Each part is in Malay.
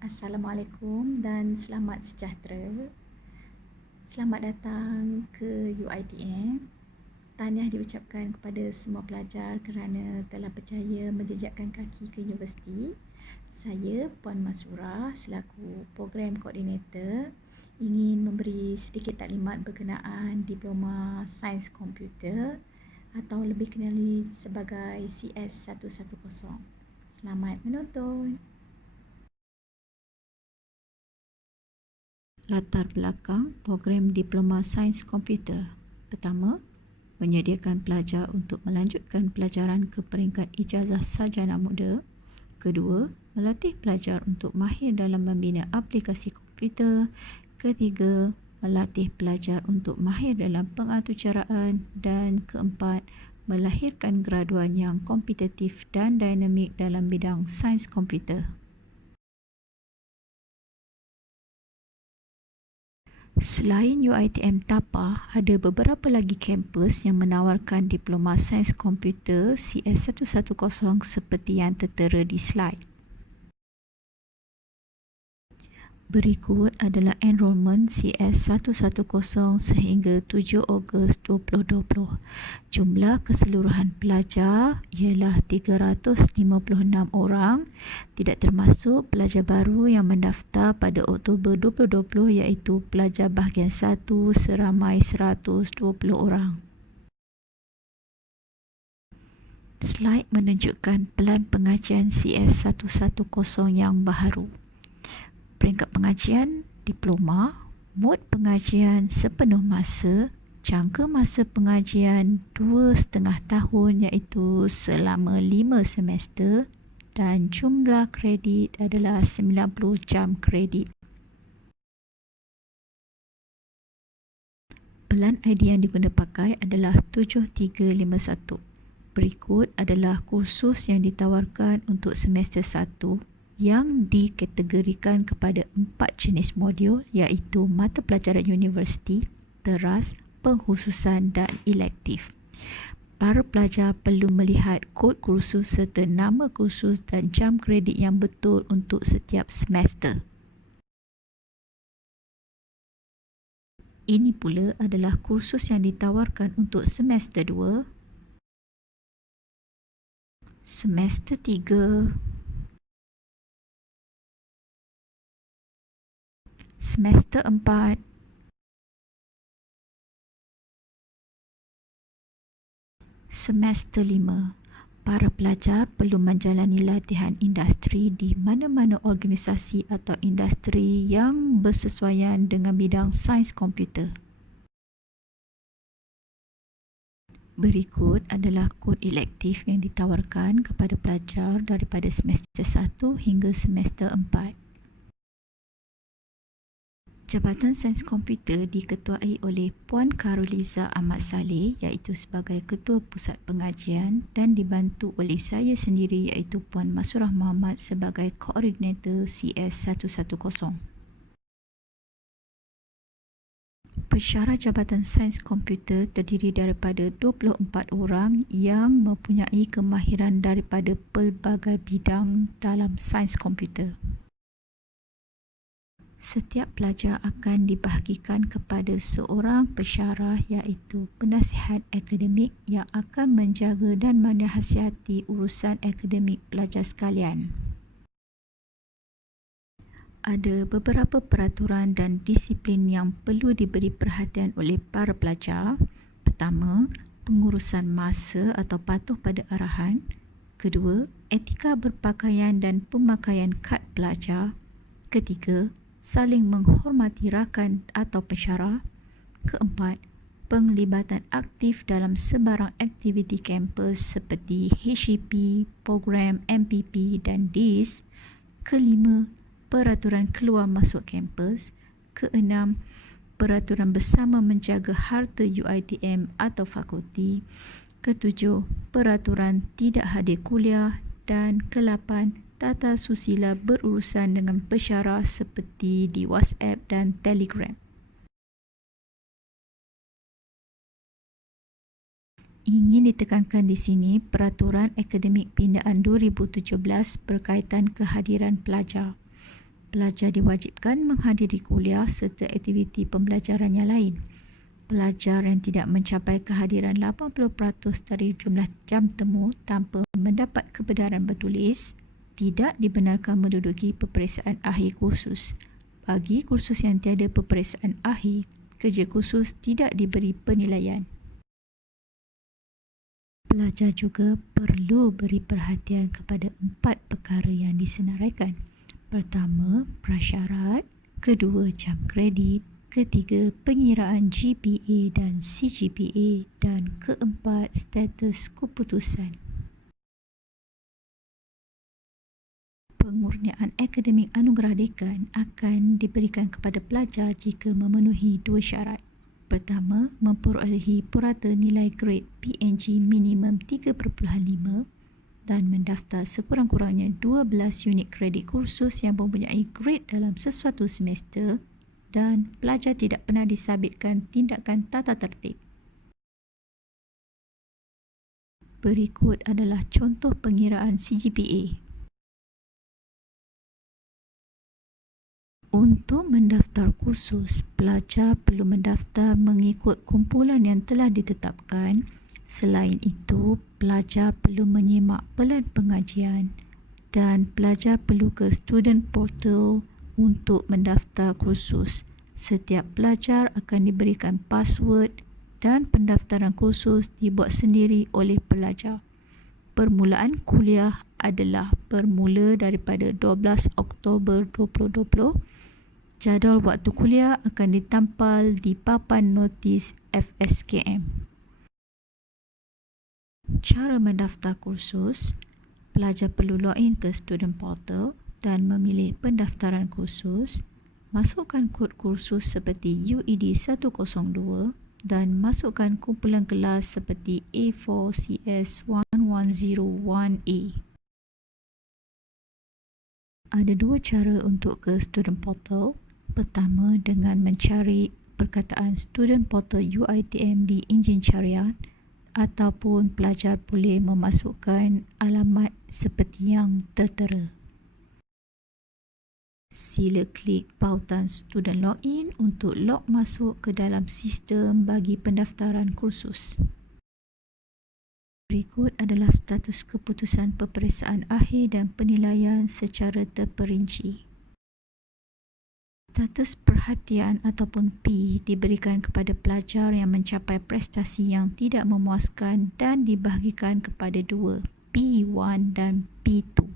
Assalamualaikum dan selamat sejahtera. Selamat datang ke UiTM. Tahniah diucapkan kepada semua pelajar kerana telah berjaya menjejakkan kaki ke universiti. Saya Puan Masura selaku Program Koordinator ingin memberi sedikit taklimat berkenaan Diploma Sains Komputer atau lebih kenali sebagai CS110. Selamat menonton. Latar belakang program Diploma Sains Komputer. Pertama, menyediakan pelajar untuk melanjutkan pelajaran ke peringkat ijazah sarjana muda. Kedua, melatih pelajar untuk mahir dalam membina aplikasi komputer. Ketiga, melatih pelajar untuk mahir dalam pengaturcaraan. Dan keempat, melahirkan graduan yang kompetitif dan dinamik dalam bidang sains komputer. Selain UiTM Tapa, ada beberapa lagi kampus yang menawarkan Diploma Sains Komputer CS110 seperti yang tertera di slide. Berikut adalah enrolment CS110 sehingga 7 Ogos 2020. Jumlah keseluruhan pelajar ialah 356 orang, tidak termasuk pelajar baru yang mendaftar pada Oktober 2020 iaitu pelajar bahagian 1 seramai 120 orang. Slide menunjukkan pelan pengajian CS110 yang baharu. Peringkat pengajian diploma, mod pengajian sepenuh masa, jangka masa pengajian 2,5 tahun iaitu selama 5 semester dan jumlah kredit adalah 90 jam kredit. Pelan ID yang diguna pakai adalah 7351. Berikut adalah kursus yang ditawarkan untuk semester 1 yang dikategorikan kepada 4 jenis modul iaitu mata pelajaran universiti, teras, pengkhususan dan elektif. Para pelajar perlu melihat kod kursus serta nama kursus dan jam kredit yang betul untuk setiap semester. Ini pula adalah kursus yang ditawarkan untuk semester 2, semester 3, semester 4, semester 5. Para pelajar perlu menjalani latihan industri di mana-mana organisasi atau industri yang bersesuaian dengan bidang sains komputer. Berikut adalah kod elektif yang ditawarkan kepada pelajar daripada semester 1 hingga semester 4. Jabatan Sains Komputer diketuai oleh Puan Karoliza Ahmad Saleh iaitu sebagai Ketua Pusat Pengajian dan dibantu oleh saya sendiri iaitu Puan Masurah Muhammad sebagai Koordinator CS110. Pensyarah Jabatan Sains Komputer terdiri daripada 24 orang yang mempunyai kemahiran daripada pelbagai bidang dalam sains komputer. Setiap pelajar akan dibahagikan kepada seorang pensyarah iaitu penasihat akademik yang akan menjaga dan menasihati urusan akademik pelajar sekalian. Ada beberapa peraturan dan disiplin yang perlu diberi perhatian oleh para pelajar. Pertama, pengurusan masa atau patuh pada arahan. Kedua, etika berpakaian dan pemakaian kad pelajar. Ketiga, saling menghormati rakan atau pensyarah. Keempat, penglibatan aktif dalam sebarang aktiviti kampus seperti HEP, program MPP dan DIS. Kelima, peraturan keluar masuk kampus. Keenam, peraturan bersama menjaga harta UiTM atau fakulti. Ketujuh, peraturan tidak hadir kuliah. Dan ke-8, tata susila berurusan dengan pensyarah seperti di WhatsApp dan Telegram. Ingin ditekankan di sini peraturan akademik pindaan 2017 berkaitan kehadiran pelajar. Pelajar diwajibkan menghadiri kuliah serta aktiviti pembelajaran yang lain. Pelajar yang tidak mencapai kehadiran 80% dari jumlah jam temu tanpa mendapat kebenaran bertulis tidak dibenarkan menduduki peperiksaan akhir kursus. Bagi kursus yang tiada peperiksaan akhir, kerja kursus tidak diberi penilaian. Pelajar juga perlu beri perhatian kepada 4 perkara yang disenaraikan. Pertama, prasyarat. Kedua, jam kredit. Ketiga, pengiraan GPA dan CGPA. Dan keempat, status keputusan. Pengurniaan akademik anugerah dekan akan diberikan kepada pelajar jika memenuhi 2 syarat. Pertama, memperolehi purata nilai grade PNG minimum 3.5 dan mendaftar sekurang-kurangnya 12 unit kredit kursus yang mempunyai grade dalam sesuatu semester dan pelajar tidak pernah disabitkan tindakan tata tertib. Berikut adalah contoh pengiraan CGPA. Untuk mendaftar kursus, pelajar perlu mendaftar mengikut kumpulan yang telah ditetapkan. Selain itu, pelajar perlu menyemak pelan pengajian dan pelajar perlu ke student portal untuk mendaftar kursus. Setiap pelajar akan diberikan password dan pendaftaran kursus dibuat sendiri oleh pelajar. Permulaan kuliah adalah bermula daripada 12 Oktober 2020. Jadual waktu kuliah akan ditampal di papan notis FSKM. Cara mendaftar kursus, pelajar perlu login ke student portal dan memilih pendaftaran kursus, masukkan kod kursus seperti UED 102 dan masukkan kumpulan kelas seperti A4CS1101A. Ada 2 cara untuk ke student portal. Pertama, dengan mencari perkataan student portal UiTM di enjin carian ataupun pelajar boleh memasukkan alamat seperti yang tertera. Sila klik pautan student login untuk log masuk ke dalam sistem bagi pendaftaran kursus. Berikut adalah status keputusan peperiksaan akhir dan penilaian secara terperinci. Status perhatian ataupun P diberikan kepada pelajar yang mencapai prestasi yang tidak memuaskan dan dibahagikan kepada 2, P1 dan P2.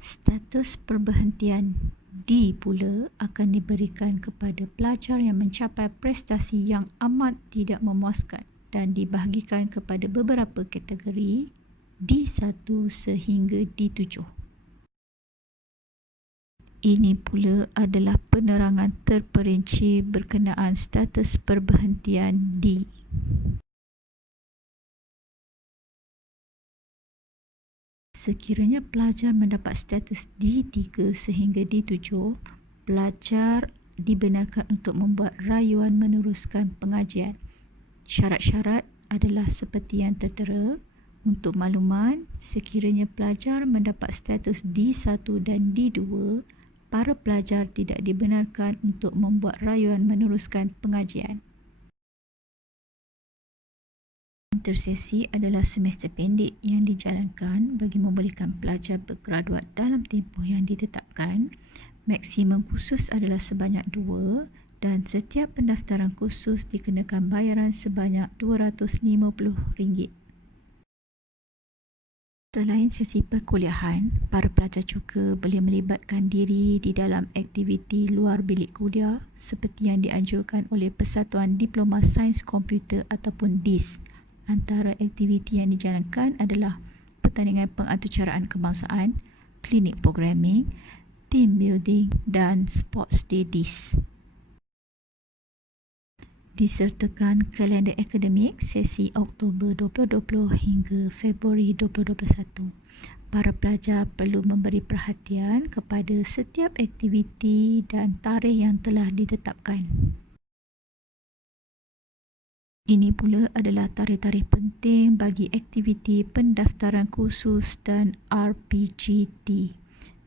Status perberhentian D pula akan diberikan kepada pelajar yang mencapai prestasi yang amat tidak memuaskan dan dibahagikan kepada beberapa kategori D1 sehingga D7. Ini pula adalah penerangan terperinci berkenaan status perberhentian D. Sekiranya pelajar mendapat status D3 sehingga D7, pelajar dibenarkan untuk membuat rayuan meneruskan pengajian. Syarat-syarat adalah seperti yang tertera. Untuk makluman, sekiranya pelajar mendapat status D1 dan D2, para pelajar tidak dibenarkan untuk membuat rayuan meneruskan pengajian. Intersesi adalah semester pendek yang dijalankan bagi membolehkan pelajar bergraduat dalam tempoh yang ditetapkan. Maksimum kursus adalah sebanyak 2 dan setiap pendaftaran kursus dikenakan bayaran sebanyak RM250. Selain sesi perkuliahan, para pelajar juga boleh melibatkan diri di dalam aktiviti luar bilik kuliah seperti yang dianjurkan oleh Persatuan Diploma Sains Komputer ataupun DIS. Antara aktiviti yang dijalankan adalah pertandingan pengaturcaraan kebangsaan, klinik programming, team building dan sports day DIS. Disertakan kalender akademik sesi Oktober 2020 hingga Februari 2021. Para pelajar perlu memberi perhatian kepada setiap aktiviti dan tarikh yang telah ditetapkan. Ini pula adalah tarikh-tarikh penting bagi aktiviti pendaftaran kursus dan RPGT.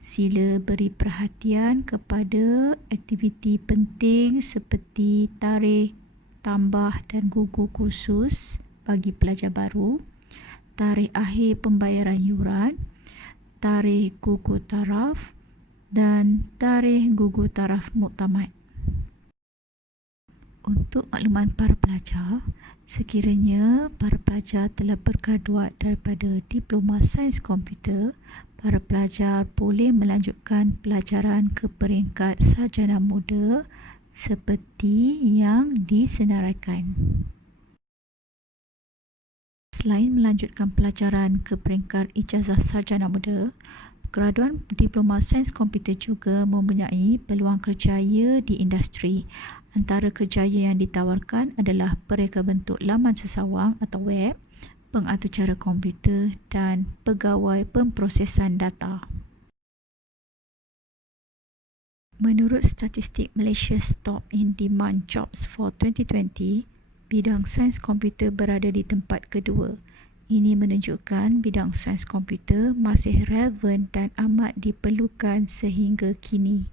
Sila beri perhatian kepada aktiviti penting seperti tarikh, tambah dan gugur kursus bagi pelajar baru, tarikh akhir pembayaran yuran, tarikh gugur taraf dan tarikh gugur taraf muktamad. Untuk makluman para pelajar, sekiranya para pelajar telah bergraduat daripada Diploma Sains Komputer, para pelajar boleh melanjutkan pelajaran ke peringkat sarjana muda seperti yang disenaraikan. Selain melanjutkan pelajaran ke peringkat ijazah sarjana muda, graduan Diploma Sains Komputer juga mempunyai peluang kerjaya di industri. Antara kerjaya yang ditawarkan adalah pereka bentuk laman sesawang atau web, pengatur cara komputer dan pegawai pemprosesan data. Menurut statistik Malaysia Top in Demand Jobs for 2020, bidang sains komputer berada di tempat kedua. Ini menunjukkan bidang sains komputer masih relevan dan amat diperlukan sehingga kini.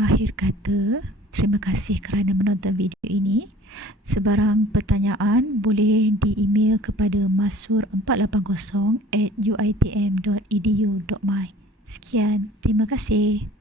Akhir kata, terima kasih kerana menonton video ini. Sebarang pertanyaan boleh di-email kepada masur480@uitm.edu.my. Sekian, terima kasih.